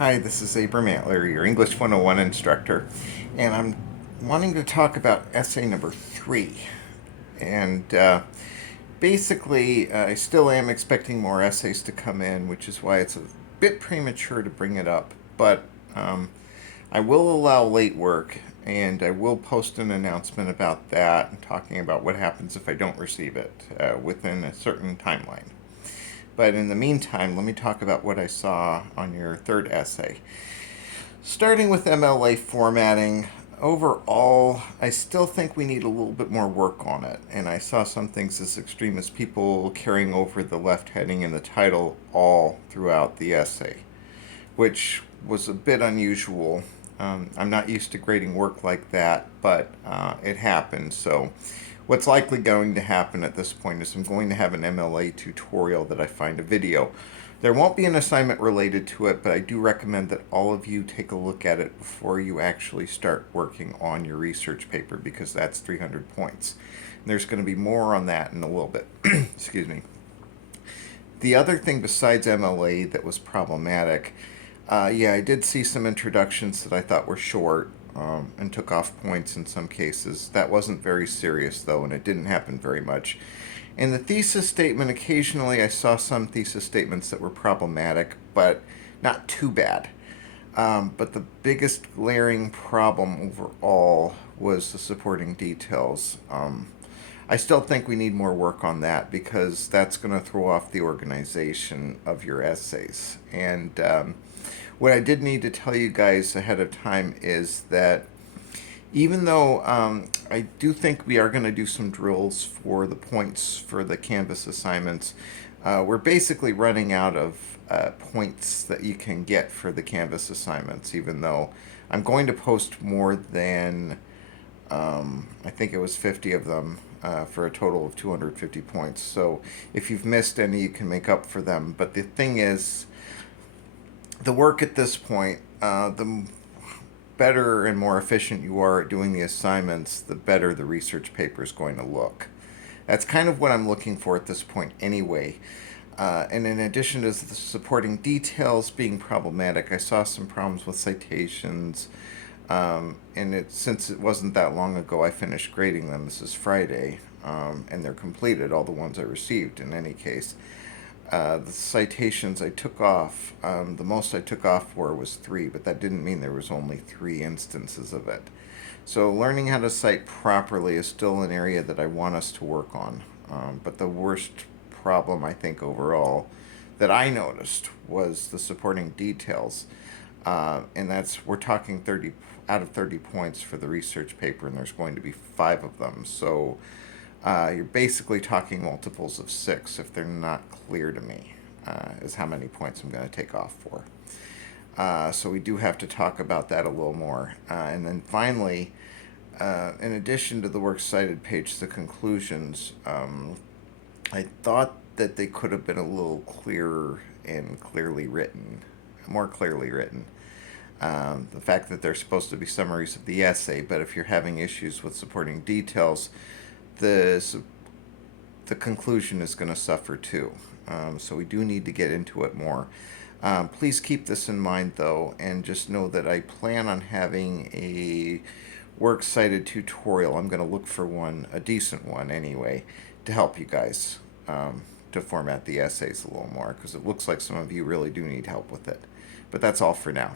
Hi, this is Abram Antler, your English 101 instructor, and I'm wanting to talk about essay number 3. And basically, I still am expecting more essays to come in, which is why it's a bit premature to bring it up. But I will allow late work, and I will post an announcement about that, and talking about what happens if I don't receive it within a certain timeline. But in the meantime, let me talk about what I saw on your third essay. Starting with MLA formatting, overall, I still think we need a little bit more work on it. And I saw some things as extreme as people carrying over the left heading and the title all throughout the essay, which was a bit unusual. I'm not used to grading work like that, but it happened. So what's likely going to happen at this point is I'm going to have an MLA tutorial that I find a video. There won't be an assignment related to it, but I do recommend that all of you take a look at it before you actually start working on your research paper, because that's 300 points. And there's going to be more on that in a little bit. Excuse me. The other thing besides MLA that was problematic, yeah, I did see some introductions that I thought were short and took off points in some cases. That wasn't very serious, though, and it didn't happen very much. In the thesis statement, occasionally I saw some thesis statements that were problematic, but not too bad. But the biggest glaring problem overall was the supporting details. I still think we need more work on that, because that's going to throw off the organization of your essays. And what I did need to tell you guys ahead of time is that even though I do think we are going to do some drills for the points for the Canvas assignments, we're basically running out of points that you can get for the Canvas assignments, even though I'm going to post more than, I think it was 50 of them, for a total of 250 points. So if you've missed any, you can make up for them. But the thing is, the work at this point, the better and more efficient you are at doing the assignments, the better the research paper is going to look. That's kind of what I'm looking for at this point anyway. And in addition to the supporting details being problematic, I saw some problems with citations. And since it wasn't that long ago, I finished grading them. This is Friday, and they're completed, all the ones I received in any case. The citations I took off, the most I took off for was 3, but that didn't mean there was only 3 instances of it. So learning how to cite properly is still an area that I want us to work on. But the worst problem, I think, overall, that I noticed was the supporting details. And we're talking 30 out of 30 points for the research paper, and there's going to be 5 of them. So you're basically talking multiples of 6 if they're not clear to me, is how many points I'm going to take off for. So we do have to talk about that a little more. And then finally, in addition to the works cited page, the conclusions, I thought that they could have been a little clearer and clearly written, more clearly written. The fact that they're supposed to be summaries of the essay, but if you're having issues with supporting details, the conclusion is going to suffer too. So we do need to get into it more. Please keep this in mind, though, and just know that I plan on having a works cited tutorial. I'm going to look for one, a decent one anyway, to help you guys to format the essays a little more, because it looks like some of you really do need help with it. But that's all for now.